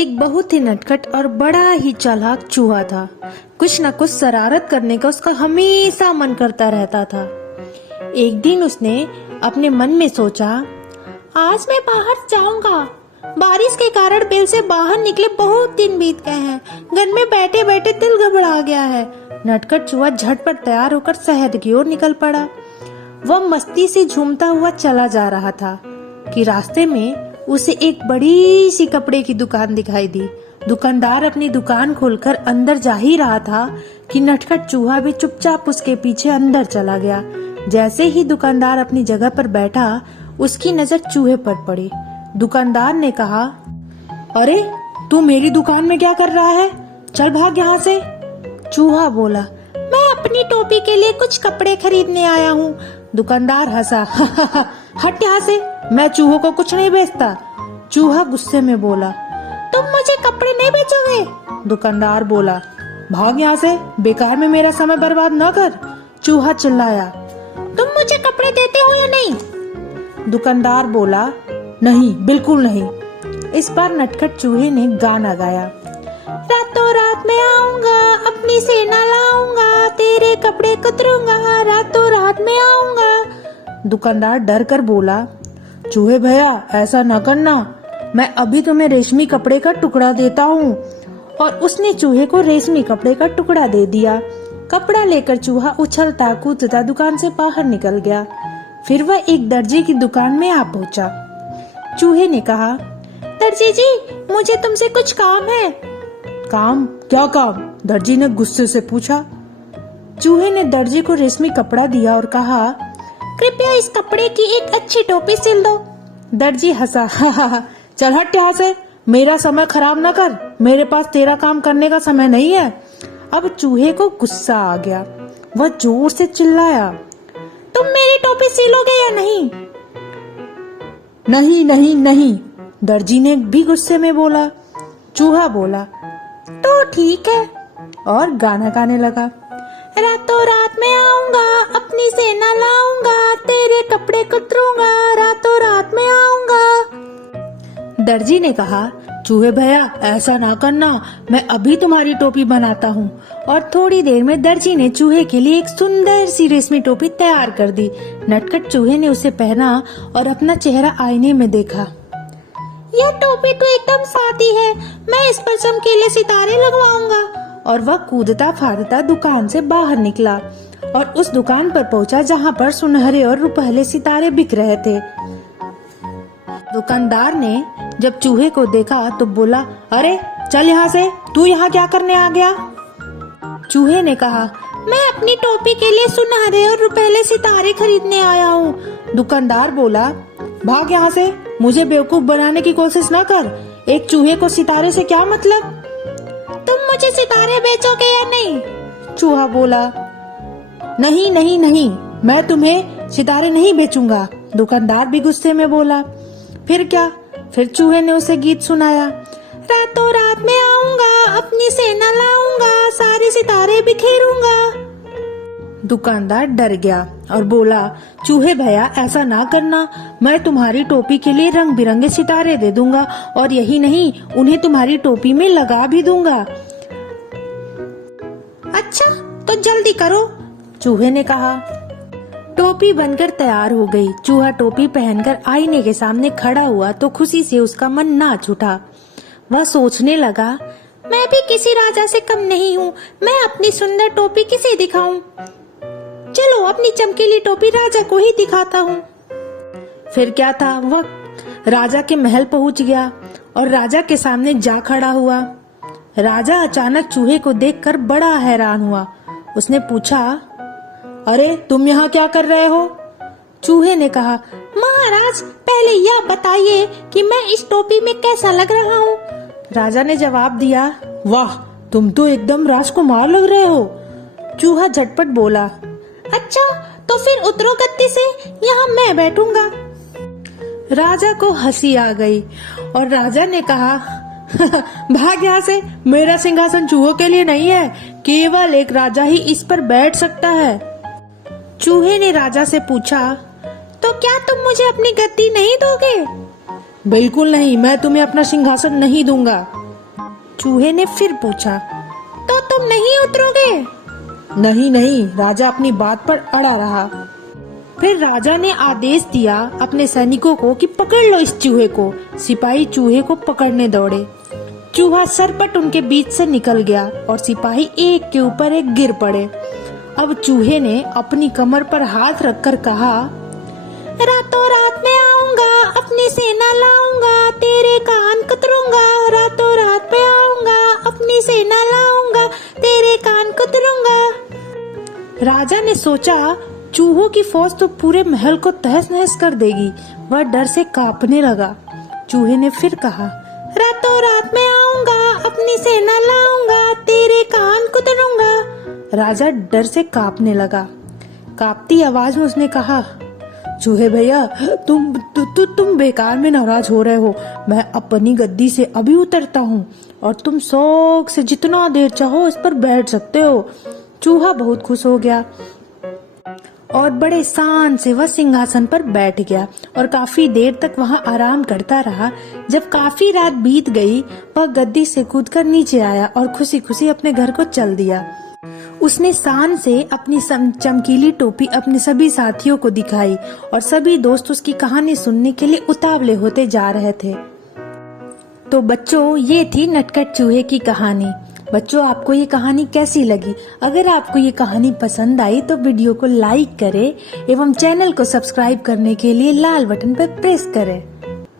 एक बहुत ही नटखट और बड़ा ही चालाक चूहा था। कुछ न कुछ शरारत करने का उसका हमेशा मन करता रहता था। एक दिन उसने अपने मन में सोचा, आज मैं बाहर जाऊंगा। बारिश के कारण बिल से बाहर निकले बहुत दिन बीत गए हैं। घर में बैठे बैठे दिल घबरा गया है। नटखट चूहा झटपट तैयार होकर शहर की ओर निकल पड़ा। वह मस्ती से झूमता हुआ चला जा रहा था कि रास्ते में उसे एक बड़ी सी कपड़े की दुकान दिखाई दी। दुकानदार अपनी दुकान खोलकर अंदर जा ही रहा था कि नटखट चूहा भी चुपचाप उसके पीछे अंदर चला गया। जैसे ही दुकानदार अपनी जगह पर बैठा, उसकी नजर चूहे पर पड़ी। दुकानदार ने कहा, अरे तू मेरी दुकान में क्या कर रहा है? चल भाग यहाँ से। चूहा बोला, मैं अपनी टोपी के लिए कुछ कपड़े खरीदने आया हूँ। दुकानदार हंसा, हट यहाँ से, मैं चूहों को कुछ नहीं बेचता। चूहा गुस्से में बोला, तुम मुझे कपड़े नहीं बेचोगे? दुकानदार बोला, भाग यहाँ से, बेकार में मेरा समय बर्बाद न कर। चूहा चिल्लाया, तुम मुझे कपड़े देते हो या नहीं? दुकानदार बोला, नहीं, बिल्कुल नहीं। इस बार नटखट चूहे ने गाना गाया, रातों रात मैं आऊंगा, अपनी सेना लाऊंगा, तेरे कपड़े कुतरूंगा, रातों रात मैं आऊंगा। दुकानदार डर कर बोला, चूहे भैया ऐसा न करना, मैं अभी तुम्हें रेशमी कपड़े का टुकड़ा देता हूँ। और उसने चूहे को रेशमी कपड़े का टुकड़ा दे दिया। कपड़ा लेकर चूहा उछलता कूदता दुकान से बाहर निकल गया। फिर वह एक दर्जी की दुकान में आ पहुंचा। चूहे ने कहा, दर्जी जी, मुझे तुमसे कुछ काम है। काम? क्या काम? दर्जी ने गुस्से से पूछा। चूहे ने दर्जी को रेशमी कपड़ा दिया और कहा, कृपया इस कपड़े की एक अच्छी टोपी सिल दो। दर्जी हंसा, चल हट यहाँ से, मेरा समय खराब न कर, मेरे पास तेरा काम करने का समय नहीं है। अब चूहे को गुस्सा आ गया। वह जोर से चिल्लाया, तुम मेरी टोपी सिलोगे या नहीं? नहीं नहीं नहीं, दर्जी ने भी गुस्से में बोला। चूहा बोला, तो ठीक है, और गाना गाने लगा, रातों रात मैं आऊंगा, अपनी सेना लाऊंगा, तेरे कपड़े कुतरूंगा, रातों रात मैं आऊंगा। दर्जी ने कहा, चूहे भैया ऐसा ना करना, मैं अभी तुम्हारी टोपी बनाता हूँ। और थोड़ी देर में दर्जी ने चूहे के लिए एक सुंदर सी रेशमी टोपी तैयार कर दी। नटखट चूहे ने उसे पहना और अपना चेहरा आईने में देखा। यह टोपी तो एकदम सादी है, मैं इस पर चमकीले सितारे लगवाऊंगा। और वह कूदता फाड़ता दुकान से बाहर निकला और उस दुकान पर पहुंचा जहां पर सुनहरे और रुपहले सितारे बिक रहे थे। दुकानदार ने जब चूहे को देखा तो बोला, अरे चल यहाँ से, तू यहाँ क्या करने आ गया? चूहे ने कहा, मैं अपनी टोपी के लिए सुनहरे और रुपहले सितारे खरीदने आया हूँ। दुकानदार बोला, भाग यहाँ से, मुझे बेवकूफ बनाने की कोशिश न कर। एक चूहे को सितारे से क्या मतलब? तुम मुझे सितारे बेचोगे या नहीं? चूहा बोला, नहीं नहीं नहीं, मैं तुम्हें सितारे नहीं बेचूंगा। दुकानदार भी गुस्से में बोला। फिर क्या? फिर चूहे ने उसे गीत सुनाया, रातों रात मैं आऊंगा, अपनी सेना लाऊंगा, सारे सितारे बिखेरूंगा। दुकानदार डर गया और बोला, चूहे भैया ऐसा ना करना, मैं तुम्हारी टोपी के लिए रंग बिरंगे सितारे दे दूंगा, और यही नहीं, उन्हें तुम्हारी टोपी में लगा भी दूंगा। अच्छा तो जल्दी करो, चूहे ने कहा। टोपी बनकर तैयार हो गई। चूहा टोपी पहनकर आईने के सामने खड़ा हुआ तो खुशी से उसका मन नाच उठा। वह सोचने लगा, मैं भी किसी राजा से कम नहीं हूँ, मैं अपनी सुंदर टोपी किसे दिखाऊं? चलो अपनी चमकीली टोपी राजा को ही दिखाता हूँ। फिर क्या था, वह राजा के महल पहुँच गया और राजा के सामने जा खड़ा हुआ। राजा अचानक चूहे को देखकर बड़ा हैरान हुआ। उसने पूछा, अरे तुम यहाँ क्या कर रहे हो? चूहे ने कहा, महाराज पहले यह बताइए कि मैं इस टोपी में कैसा लग रहा हूँ? राजा ने जवाब दिया, वाह, तुम तो एकदम राजकुमार लग रहे हो। चूहा झटपट बोला, अच्छा तो फिर उतरो गद्दी से, यहाँ मैं बैठूंगा। राजा को हंसी आ गई और राजा ने कहा, भाग यहाँ से, मेरा सिंहासन चूहों के लिए नहीं है, केवल एक राजा ही इस पर बैठ सकता है। चूहे ने राजा से पूछा, तो क्या तुम मुझे अपनी गद्दी नहीं दोगे? बिल्कुल नहीं, मैं तुम्हें अपना सिंहासन नहीं दूंगा। चूहे ने फिर पूछा, तो तुम नहीं उतरोगे? नहीं नहीं, राजा अपनी बात पर अड़ा रहा। फिर राजा ने आदेश दिया अपने सैनिकों को कि पकड़ लो इस चूहे को। सिपाही चूहे को पकड़ने दौड़े। चूहा सरपट उनके बीच से निकल गया और सिपाही एक के ऊपर एक गिर पड़े। अब चूहे ने अपनी कमर पर हाथ रखकर कहा, रातों रात मैं आऊंगा, अपनी सेना लाऊंगा, तेरे कान कतरूंगा। रातों रात मैं आऊंगा, अपनी सेना लाऊंगा, तेरे कान कतरूंगा। राजा ने सोचा, चूहों की फौज तो पूरे महल को तहस नहस कर देगी। वह डर से कांपने लगा। चूहे ने फिर कहा, रातों रात मैं आऊंगा, अपनी सेना लाऊंगा, तेरे कान कुतरूंगा। राजा डर से कांपने लगा। कांपती आवाज में उसने कहा, चूहे भैया, तुम बेकार में नाराज हो रहे हो। मैं अपनी गद्दी से अभी उतरता हूँ और तुम शौक से जितना देर चाहो इस पर बैठ सकते हो। चूहा बहुत खुश हो गया और बड़े शान से वह सिंहासन पर बैठ गया और काफी देर तक वहां आराम करता रहा। जब काफी रात बीत गई, वह गद्दी से कूदकर नीचे आया और खुशी खुशी अपने घर को चल दिया। उसने शान से अपनी चमकीली टोपी अपने सभी साथियों को दिखाई और सभी दोस्त उसकी कहानी सुनने के लिए उतावले होते जा रहे थे। तो बच्चों, ये थी नटखट चूहे की कहानी। बच्चों, आपको ये कहानी कैसी लगी? अगर आपको ये कहानी पसंद आई तो वीडियो को लाइक करें एवं चैनल को सब्सक्राइब करने के लिए लाल बटन पर प्रेस करें।